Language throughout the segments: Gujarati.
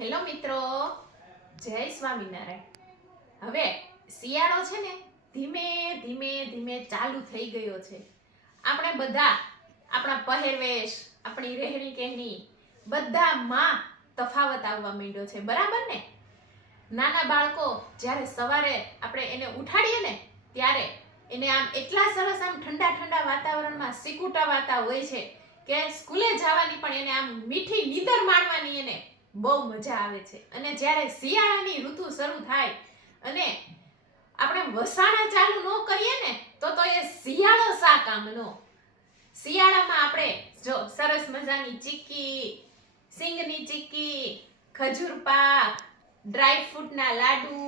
હેલો મિત્રો, જય સ્વામિનારાયણ. હવે શિયાળો છે ને ધીમે ધીમે ધીમે ચાલુ થઈ ગયો છે. આપણે બધા આપણા પહેરવેશ, આપણી રહેણી કહેણી બધામાં તફાવત આવવા માંડ્યો છે, બરાબર ને? નાના બાળકો જ્યારે સવારે આપણે એને ઉઠાડીએ ને ત્યારે એને આમ એટલા સરસ આમ ઠંડા ઠંડા વાતાવરણમાં સિકુટાવાતા હોય છે કે સ્કૂલે જવાની પણ એને આમ મીઠી નીંદર માણવાની એને બહુ મજા આવે છે. અને જ્યારે શિયાળાની ઋતુ શરૂ થાય અને આપણે વસાણા ચાલુ ન કરીએ ને તો એ શિયાળો શા કામનો. શિયાળામાં આપણે જો સરસ મજાની ચીક્કી, સિંગની ચીક્કી, ખજૂર પાક, ડ્રાય ફ્રૂટના લાડુ,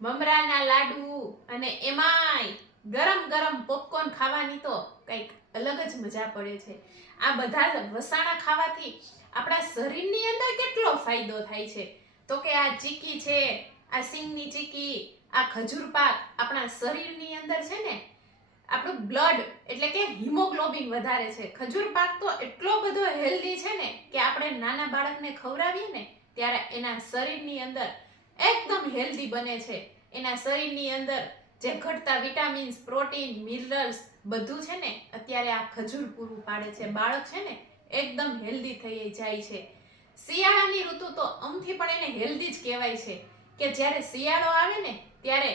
મમરાના લાડુ અને એમાંય ગરમ ગરમ પોપકોર્ન ખાવાની તો કંઈક અલગ જ મજા પડે છે. આ બધા વસાણા ખાવાથી આપણા શરીરની અંદર કેટલો ફાયદો થાય છે તો કે આ ચીક્કી છે, આ સિંગની ચીક્કી, આ ખજૂર પાક આપણા શરીરની અંદર છે ને આપણું બ્લડ એટલે કે હિમોગ્લોબિન વધારે છે. ખજૂર પાક તો એટલો બધો હેલ્ધી છે ને કે આપણે નાના બાળકને ખવડાવીએ ને ત્યારે એના શરીરની અંદર એકદમ હેલ્ધી બને છે. એના શરીરની અંદર જે ઘટતા વિટામિન્સ, પ્રોટીન, મિનરલ્સ બધું છે ને અત્યારે આ ખજૂર પૂરું પાડે છે. બાળક છે ને એકદમ હેલ્ધી થઈ જાય છે. શિયાળાની ઋતુ તો આમથી પણ એને હેલ્ધી જ કહેવાય છે કે જ્યારે શિયાળો આવે ને ત્યારે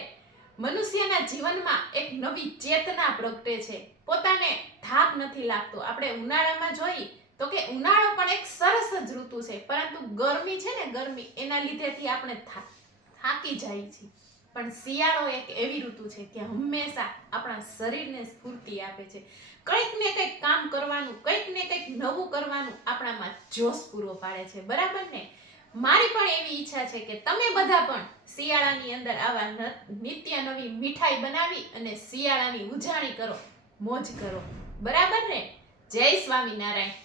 મનુષ્યના જીવનમાં એક નવી ચેતના પ્રગટે છે. પોતાને થાક નથી લાગતો. આપણે ઉનાળામાં જોઈ તો કે ઉનાળો પણ એક સરસ જ ઋતુ છે, પરંતુ ગરમી છે ને ગરમી એના લીધેથી આપણે થાકી જાય છે. પણ શિયાળો એક એવી ઋતુ છે કે હંમેશા આપણા શરીરને સ્ફૂર્તિ આપે છે. કંઈક ને કંઈક કામ કરવાનું, કંઈક ને કંઈક નવું કરવાનું આપણામાં જોશ પૂરો પાડે છે, બરાબર ને? મારી પણ એવી ઈચ્છા છે કે તમે બધા પણ શિયાળાની અંદર આવા નિત્ય નવી મીઠાઈ બનાવી અને શિયાળાની ઉજાણી કરો, મોજ કરો, બરાબર ને? જય સ્વામિનારાયણ.